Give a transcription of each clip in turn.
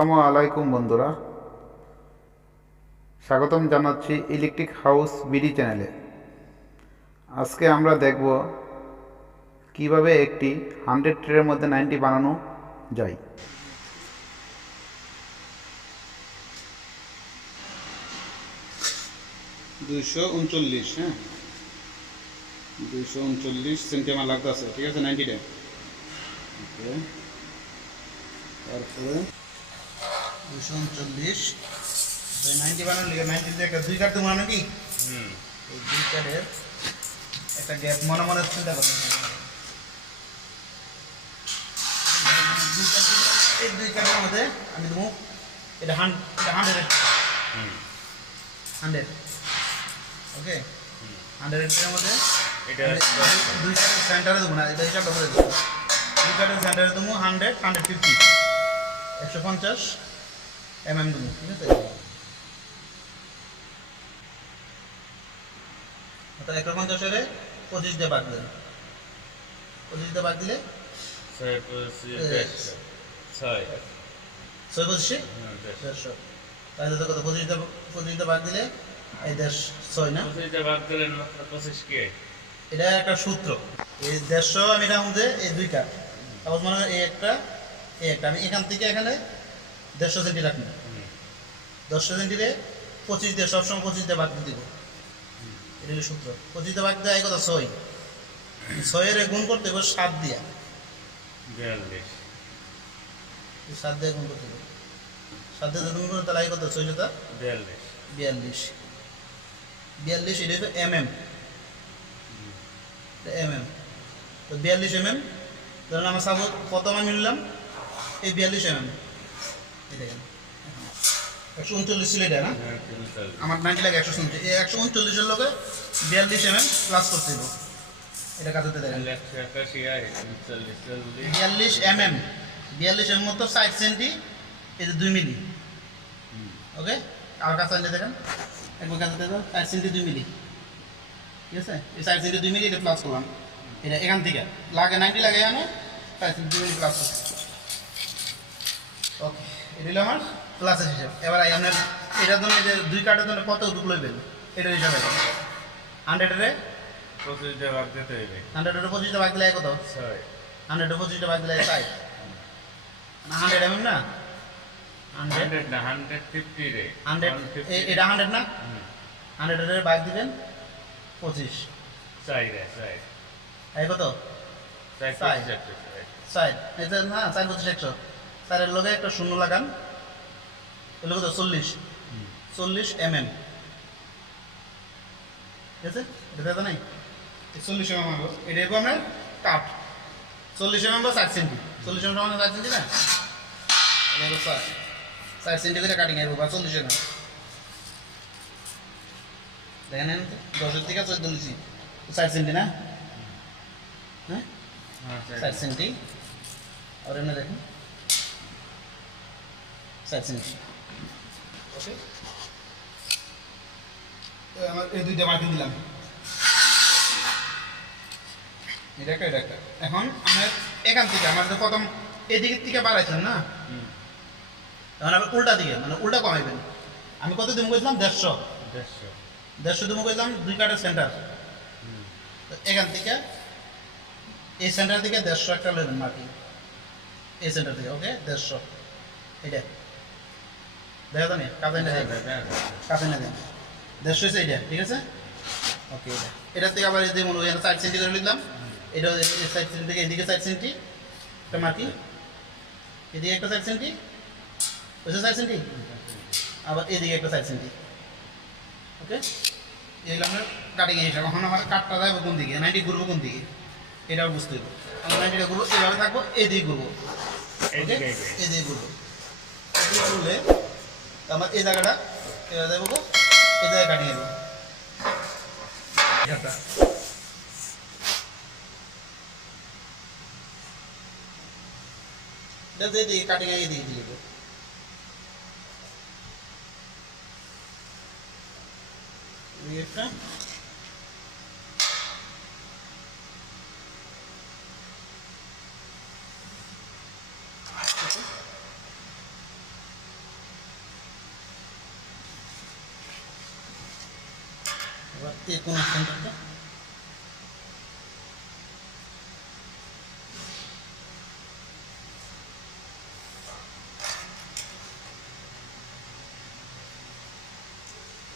আসসালামু আলাইকুম বন্ধুরা। স্বাগতম জানাচ্ছি ইলেকট্রিক হাউস বিডি চ্যানেলে আজকে আমরা দেখব কীভাবে একটি হান্ড্রেড ট্রের মধ্যে নাইনটি বানানো যায়। দুইশো উনচল্লিশ হ্যাঁ? দুইশো উনচল্লিশ সেন্টিমিটার লাগতে আছে, ঠিক আছে নাইনটিটা ওকে তারপরে দুশো উনচল্লিশ নাইনটি বানানো নাইনটিতে একটা দুই কার্ড তোমার নাকি এই দুই কার্ডের একটা গ্যাপ মনে মনে চিন্তা করবেন এই দুই কার্ডের মধ্যে আমি দেবো এটা এটা হান্ড্রেড হান্ড্রেড ওকে হান্ড্রেডের মধ্যে এটা দুই কার্ডের সেন্টারে দেবো না এটা হিসাবটা করে দেবো। দুই কার্ডের সেন্টারে দেবো হান্ড্রেড হান্ড্রেড ফিফটি একশো পঞ্চাশ। এম এম দেবো ঠিক আছে? অর্থাৎ একশো পঞ্চাশের পঁচিশ দিয়ে বাদ দেন। পঁচিশ দিয়ে বাদ দিলে? ছয় পঁচিশ দেড়শো। ছয়। পঁচিশে হুম, দেড়শো। দেড়শো। তাহলে তো কত পঁচিশ দিয়ে পঁচিশ দিয়ে বাদ দিলে এই দেড় ছয় না? পঁচিশটা বাদ দিলেন মাত্র পঁচিশ কে? এটা একটা সূত্র। এই দেড়শো আমি এটার মধ্যে এই দুইটা। তারপর মনে হয় এই একটা এই একটা। আমি এখান থেকে এখানে দেড়শো সেন্টি রাখব। দশশো সেন্টিরে পঁচিশ দিয়ে সবসময় পঁচিশ দিয়ে দিয়ে দিব। এটা হলো সূত্র। পঁচিশ দিয়ে বাদ দিয়ে এই কথা ছয়। ছয়ের গুণ করতে হবে সাত দিয়া। বিয়াল্লিশ। সাত দিয়ে গুণ করতে হবে। সাত দিয়ে গুণ করতে তাহলে এই কথা ছয় জোতা বিয়াল্লিশ। বিয়াল্লিশ। বিয়াল্লিশ এটা হচ্ছে এম এম এম এম তো বিয়াল্লিশ এম এম ধরুন আমার সাব কত মান নিলাম এই বিয়াল্লিশ এম এম একশো উনচল্লিশ ছিল এটা না? আমার নাইনটি লাগে একশো উনচল্লিশ। একশো উনচল্লিশের লোকে বিয়াল্লিশ এম এম প্লাস করতে দেবো এটা কাজতে দেখেন। বিয়াল্লিশ এম এম বিয়াল্লিশ এম মতো ষাট সেন্টি এই যে দুই মিলি। ওকে? আর কাছে দেখেন। একবার কাছে দেখো ষাট সেন্টি দুই মিলি। ঠিক আছে? এই ষাট সেন্টি দুই মিলি এটা প্লাস করলাম। এটা এখান থেকে। লাগে নাইনটি লাগে সেন্টি দুই মিলি প্লাস করছি। ওকে। এটা হলো আমার প্লাসের হিসাব। এবার এই আপনার এটার জন্য যে দুই কার্ডের জন্য কত দুটো লইবেন এটার হিসাবে হান্ড্রেডের পঁচিশটা বাদ দিতে হইবে। হান্ড্রেডের পঁচিশটা বাদ দিলে কত? ছয়। হান্ড্রেডের পঁচিশটা বাদ দিলে ষাট হান্ড্রেড এমএম না? হান্ড্রেড হান্ড্রেড না হান্ড্রেড ফিফটি রে। হান্ড্রেড 150 এটা হান্ড্রেড না? হান্ড্রেডের বাদ দিবেন পঁচিশ। চাই রে চাই এই কত? চাই চাই। না চার পঁচিশ একশো। চারের লগে একটা শূন্য লাগান। এগুলো কত চল্লিশ। চল্লিশ এম এম ঠিক আছে? এটা দেখা নাই? চল্লিশ এম এম হলো। এটা হব আপনার কাঠ চল্লিশ এম এম বা ষাট সেন্টি। চল্লিশ এম এম মানে ষাট সেন্টি না? ষাট সেন্টি করে কাটিং আসব বা চল্লিশ এম এম দেখেন তো, দশের থেকে চোদ্দ লিখি ষাট সেন্টি না? হ্যাঁ? হ্যাঁ। ষাট সেন্টি। আর এমনি দেখেন। আমার এই দুইটা মার্কিং দিলাম। এটা একটা এটা একটা এখন আমার এখান থেকে আমার যে প্রথম এদিকের থেকে বাড়াইছেন না? হুম, তখন আবার উল্টা দিকে মানে উল্টা কমাইবেন। আমি কত দিন করেছিলাম দেড়শো। দেড়শো। দেড়শো দিন করেছিলাম দুই কার্ডের সেন্টার হুম, তো এখান থেকে এই সেন্টার থেকে দেড়শো একটা নেবেন মার্কিং এই সেন্টার থেকে ওকে দেড়শো। এটা দেখা তো নি না দেখা না দেন দেড়শো হয়েছে এটা ঠিক আছে? ওকে এটা এটার থেকে আবার যে মনে হয় সাইড সেন্টি করে লিখলাম। এটা এই সাইড সেন্টি থেকে এদিকে সাইড সেন্টি একটা মার্কিং এদিকে একটা সাইড সেন্টি সাইড সেন্টি আবার এদিকে একটা সাইড সেন্টি ওকে? এগুলো আমরা কাটিং হিসাব এখন আমার কাটটা যাব কোন দিকে? নাইনটি ঘুরবো কোন দিকে? এটাও বুঝতে হবে। আমরা নাইনটিটা ঘুরবো এভাবে থাকব এদিকে ঘুরবো। এদিকে ঘুরবো। এদিকে ঘুরলে আমার এই জায়গাটা দেবো এই জায়গায় কাটিয়ে দেবো। কাটিং আগে দিয়ে দেবো। একটা এই কোন সেন্টারটা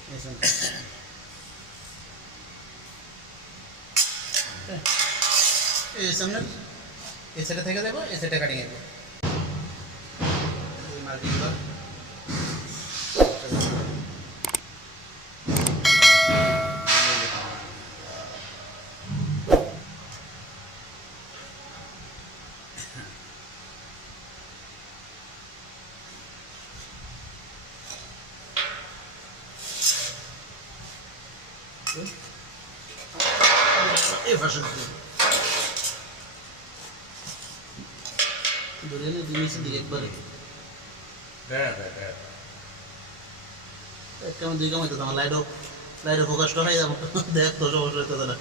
এই সেন্টার এই সামনে এই সাইডে থেকে দেবো এই সাইডে কাটিং দেবো মার্কিংগুলো এই ভাষণ ধরে নে দুই নিচের দিকে একবারে হ্যাঁ হ্যাঁ হ্যাঁ কেমন দিকে কেমন আমার লাইটও লাইটও প্রকাশ হয়ে যাব দেখ তো সমস্যা হতে তারা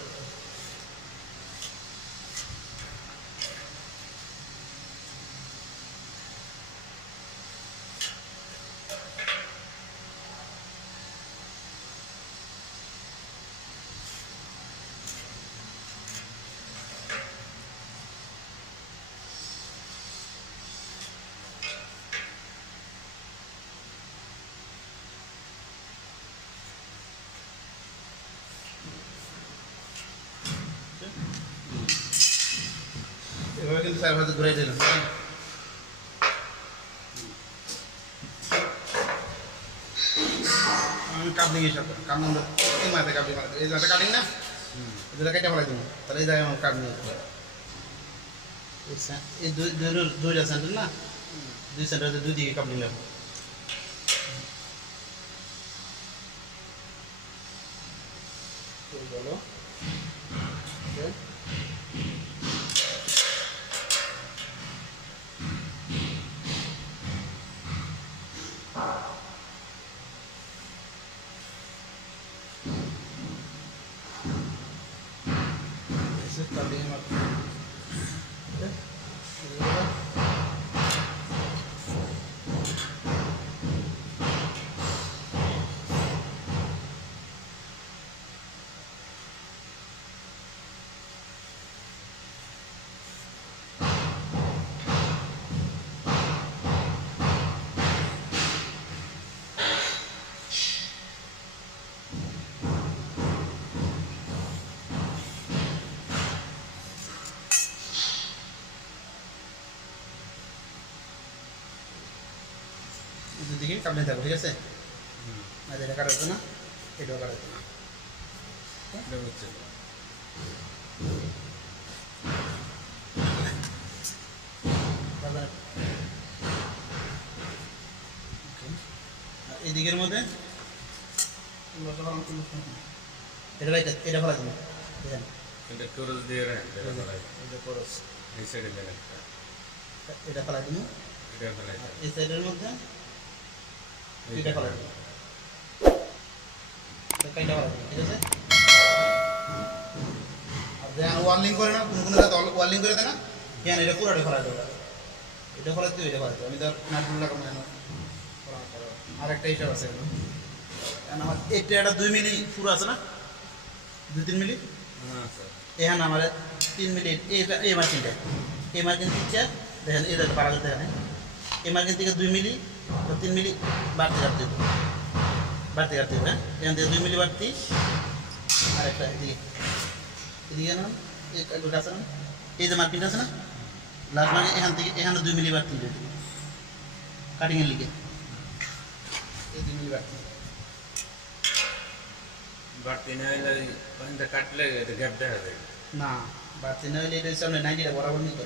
এভাবে কিন্তু স্যার হয়তো ঘুরে দিলাম। কাবলিং হিসাব করি। কাবলিং এই মাথা কাবলিং মাথা এই মাথা কাবলিং না? এই দুটা কেটে ফেলাই তাহলে এই জায়গায় আমার কাবলিং দুইটা সেন্টার না? দুই সেন্টার দুই দিকে কাবলিং লাগবে। এই এই দুদিকে কাবলিং থাকবে ঠিক আছে? আর এটা কাটা হতো না এটাও কাটা হতো না এদিকের মধ্যে এটা লাইট এটা ফেলা দেখেন এটা ক্রস দিয়ে রাখ এটা ফেলাই। এই সাইডে দেন এটা ফেলা তুমি এটা এই সাইডের মধ্যে এটা তুমি ঠিক আছে? ওয়ার্লিং করে না কোনো কোনো জায়গায় ওয়ার্লিং করে দেয় না কেন এটা পুরোটা দেবে। এটা ফেলা তুই এটা আমি তো নাটগুলো লাগাম না আর একটা হিসাব আছে আমার এটা একটা দুই মিলি পুরো আছে না? দুই তিন মিলি? হ্যাঁ এখানে আমার তিন মিলি এই মার্কিনটা এই মার্কিন দিচ্ছে দেখেন এটা মার্কিন থেকে দুই মিলি বা তিন মিলি বাড়তি কাটতে হবে বাড়তি কাটতে হবে এখান থেকে দুই মিলি বাড়তি। আর একটা এদিকে এদিকে না কাজটা আছে না এই যে মার্কিনটা আছে না? লাস্ট মানে এখান থেকে এখানে দুই মিলি বাড়তি কাটিংয়ের লিগে। এই দুই মিলি বাড়তি। বাড়তি না হলে কাটলে গ্যাপ দেখা যায়। না বাড়তি না হলে এটা সামনে নাইনটিটা বরাবর নিতে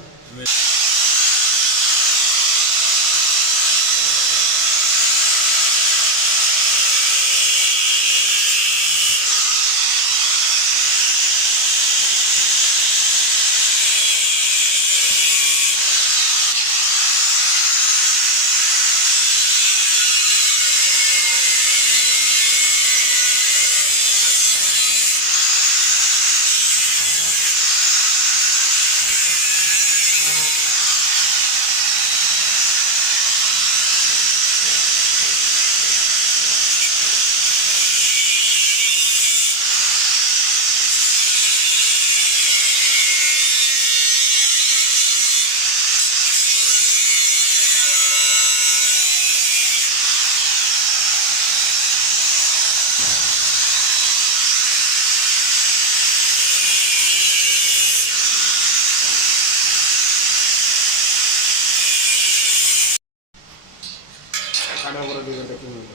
হবে আমি- কাটা করে দিবেন এটা কি হইল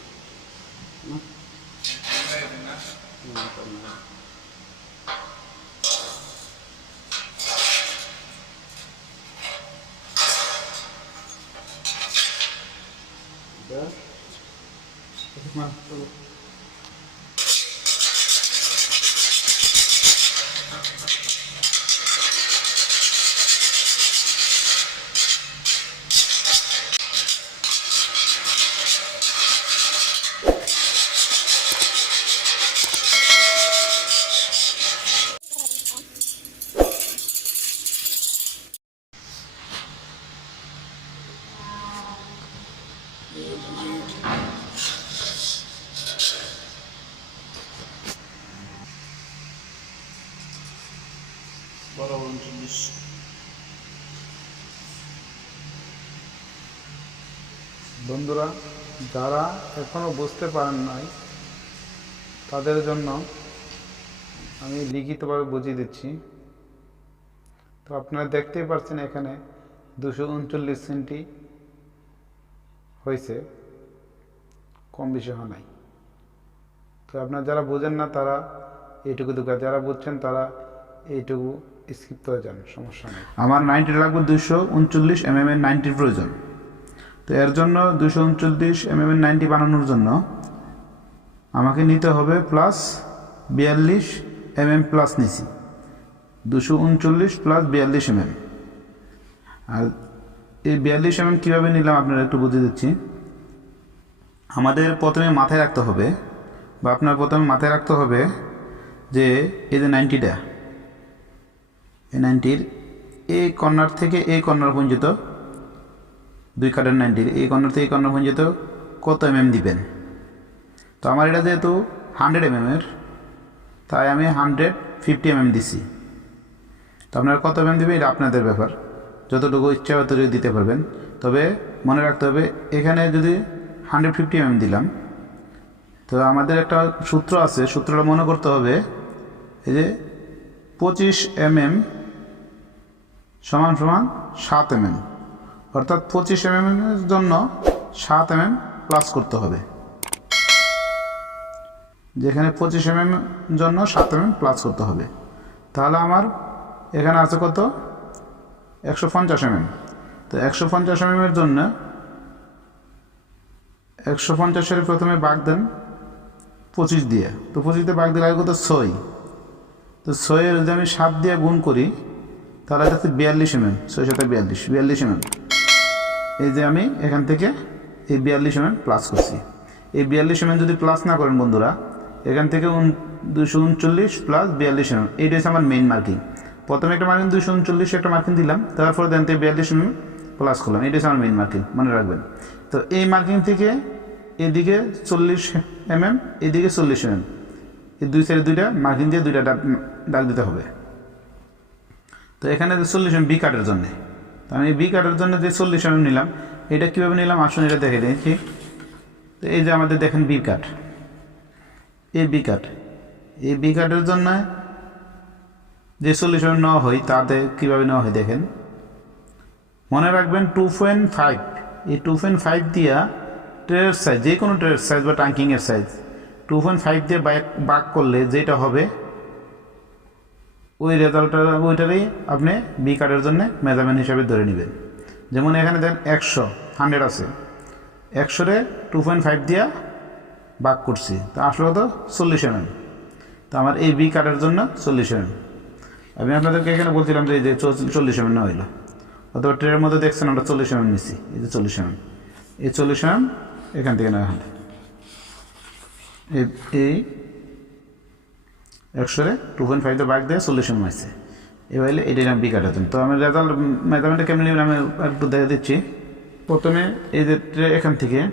হুম, তো না। এটা মা চলো বড় উনচল্লিশ বন্ধুরা যারা এখনও বুঝতে পারেন নাই, তাদের জন্য আমি লিখিতভাবে বুঝিয়ে দিচ্ছি। তো আপনারা দেখতেই পাচ্ছেন এখানে দুশো উনচল্লিশ সেন্টি হয়েছে, কম বেশি হয় নাই। তো আপনারা যারা বোঝেন না, তারা এইটুকু দুঃখ যারা বুঝছেন, তারা এইটুকু স্কিপ করে যান, সমস্যা নেই। আমার নাইনটি লাগবে দুশো উনচল্লিশ এম এম এর নাইনটির প্রয়োজন। তো এর জন্য দুশো উনচল্লিশ এম এম নাইনটি বানানোর জন্য আমাকে নিতে হবে প্লাস বিয়াল্লিশ এম এম প্লাস নিছি। দুশো উনচল্লিশ প্লাস বিয়াল্লিশ এম এম আর এই বিয়াল্লিশ এম এম কীভাবে নিলাম আপনারা একটু বুঝিয়ে দিচ্ছি। আমাদের প্রথমে মাথায় রাখতে হবে বা আপনার প্রথমে মাথায় রাখতে হবে যে এই যে নাইনটিটা এই নাইনটির এই কর্নার থেকে এই কর্নার পর্যন্ত দুই কাটার নাইনটির এই কর্নার থেকে এই কর্নার পর্যন্ত কত এম এম দিবেন? তো আমার এটা যেহেতু হান্ড্রেড এম এর, তাই আমি হান্ড্রেড ফিফটি এম এম দিছি। তো আপনারা কত এম এম দেবেন এটা আপনাদের ব্যাপার। যতটুকু ইচ্ছা ততটুকু দিতে পারবেন। তবে মনে রাখতে হবে, এখানে যদি হান্ড্রেড ফিফটি এম দিলাম, তো আমাদের একটা সূত্র আছে, সূত্রটা মনে করতে হবে, এই যে পঁচিশ এম এম সমান সমান সাত এম এম অর্থাৎ পঁচিশ এম এম এর জন্য সাত এম এম প্লাস করতে হবে। যেখানে পঁচিশ এম এম জন্য সাত এম এম প্লাস করতে হবে। তাহলে আমার এখানে আছে কত? একশো পঞ্চাশ এম এম তো একশো পঞ্চাশ এম এর জন্য একশো পঞ্চাশের প্রথমে বাঘ দেন পঁচিশ দিয়ে। তো পঁচিশ দিয়ে বাঘ দিলে আগে কত? ছয়। তো ছয়ের যদি আমি সাত দিয়ে গুণ করি, তাহলে যাচ্ছে বিয়াল্লিশ এমএম ছয় সাথে বিয়াল্লিশ বিয়াল্লিশ এমএম এই যে আমি এখান থেকে এই বিয়াল্লিশ এমএম প্লাস করছি। এই বিয়াল্লিশ এমএম যদি প্লাস না করেন বন্ধুরা, এখান থেকে দুশো উনচল্লিশ প্লাস বিয়াল্লিশ এমএম এইটা হচ্ছে আমার মেইন মার্কিং প্রথমে একটা মার্কিং দুশো উনচল্লিশ একটা মার্কিং দিলাম, তারপরে দেন থেকে বিয়াল্লিশ এমএম প্লাস করলাম। এটা হচ্ছে আমার মেইন মার্কিং মনে রাখবেন। তো এই মার্কিং থেকে এদিকে চল্লিশ এমএম এদিকে চল্লিশ এমএম এই দুই সাইডে দুইটা মার্কিং দিয়ে দুইটা ডাক দিতে হবে। তো এখানে চল্লিশ এম বি কার্ডের জন্য। তো আমি বি কার্ডের জন্য যে চল্লিশ এম নিলাম, এটা কীভাবে নিলাম? আসুন এটা দেখে দিয়েছি তো এই যে আমাদের দেখেন বি কাট এই বি কাট এই বি কাটের জন্য যে এম নেওয়া হয়, তাতে কীভাবে নেওয়া হয় দেখেন। মনে রাখবেন টু পয়েন্ট ফাইভ এই টু পয়েন্ট ফাইভ দিয়া ট্রের সাইজ যে কোনো ট্রের সাইজ বা টাঙ্কিংয়ের সাইজ টু পয়েন্ট ফাইভ দিয়ে বাক করলে যেটা হবে ওই রেজাল্টটা, ওইটারই আপনি বি কার্ডের জন্য মেজারমেন্ট হিসাবে ধরে নেবেন। যেমন এখানে দেন একশো হান্ড্রেড আছে। একশোরে টু পয়েন্ট ফাইভ দিয়া বাক করছি, তো আসলে কত? চল্লিশ এমএম তো আমার এই বি কার্ডের জন্য চল্লিশ এমএম আমি আপনাদেরকে এখানে বলছিলাম যে এই যে চল্লিশ এমএম না হইল। অথবা ট্রেনের মধ্যে দেখছেন আমরা চল্লিশ এমএম নিচ্ছি এই যে চল্লিশ এমএম এই চল্লিশ এমএম এখান থেকে নেওয়া এই একশোরে টু পয়েন্ট ফাইভ বাইক দিয়ে সলিউশন হয়েছে এবার এটাই আমি বিকাটার জন্য তো আমি রেজাল্ট মেজারমেন্টটা কেমন আমি একটু দেখে দিচ্ছি। প্রথমে এই ট্রে- এখান থেকে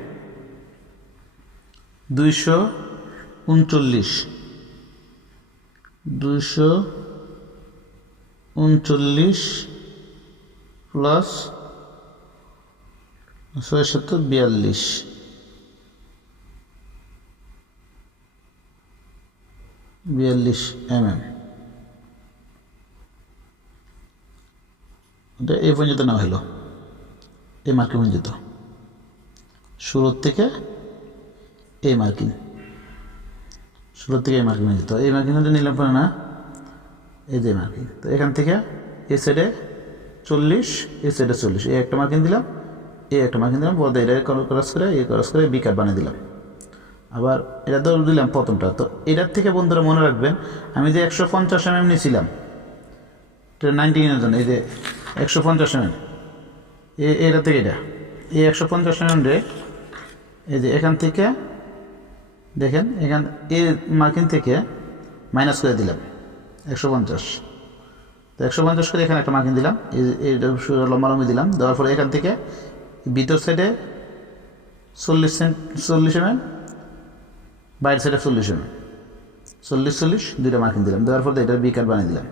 দুইশো উনচল্লিশ। দুইশো উনচল্লিশ প্লাস ছয় শত বিয়াল্লিশ। বিয়াল্লিশ এম এম এটা এই পর্যন্ত নেওয়া হলো। এই মার্কে পর্যন্ত। শুরুর থেকে এই মার্কিং। শুরুর থেকে এই মার্কিং দিতে এই মার্কিংটা নিলাম পরে না? এই যে মার্কিং। তো এখান থেকে এ সাইডে চল্লিশ, এ সাইডে চল্লিশ। এই একটা মার্কিং দিলাম এই একটা মার্কিং দিলাম বলতে এটা ক্রস করে এই ক্রস করে বি কার্ড বানিয়ে দিলাম। আবার এটা তো দিলাম প্রথমটা। তো এটার থেকে বন্ধুরা মনে রাখবেন, আমি যে একশো পঞ্চাশ এম এম নিয়েছিলাম এটা নাইনটিনের জন্য, এই যে একশো পঞ্চাশ এম এম এটা থেকে এটা, এই একশো পঞ্চাশ এম এম এই যে এখান থেকে, দেখেন, এখান, এই মার্কিন থেকে মাইনাস করে দিলাম, একশো পঞ্চাশ। তো একশো পঞ্চাশ করে এখানে একটা মার্কিন দিলাম, এই এইটা সুরা লম্বালম্বি দিলাম, দেওয়ার পরে এখান থেকে ভিতর সাইডে চল্লিশ সেন্ট চল্লিশ এম এম বাইরের সাইডে চল্লিশ এম চল্লিশ চল্লিশ, দুইটা মার্কিং দিলাম। দেওয়ার পরে এটা বি কার্ড বানিয়ে দিলাম।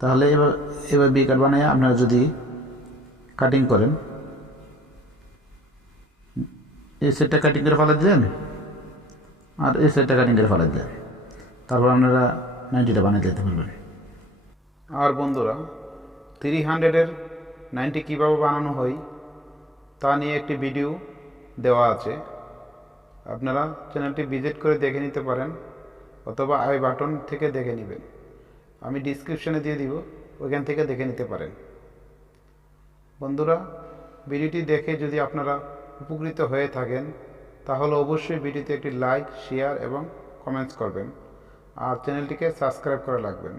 তাহলে এবার এবার বি কার্ড বানিয়ে আপনারা যদি কাটিং করেন, এই সেটটা কাটিং করে ফেলা দিলেন, আর এই সেটটা কাটিং করে ফেলা দিলেন। তারপর আপনারা নাইনটিটা বানিয়ে দিতে পারবেন। আর বন্ধুরা থ্রি হান্ড্রেডের নাইনটি কীভাবে বানানো হয়, তা নিয়ে একটি ভিডিও দেওয়া আছে। আপনারা চ্যানেলটি ভিজিট করে দেখে নিতে পারেন অথবা আই বাটন থেকে দেখে নেবেন। আমি ডিসক্রিপশনে দিয়ে দিব, ওইখান থেকে দেখে নিতে পারেন। বন্ধুরা, ভিডিওটি দেখে যদি আপনারা উপকৃত হয়ে থাকেন, তাহলে অবশ্যই ভিডিওতে একটি লাইক শেয়ার এবং কমেন্টস করবেন। আর চ্যানেলটিকে সাবস্ক্রাইব করে রাখবেন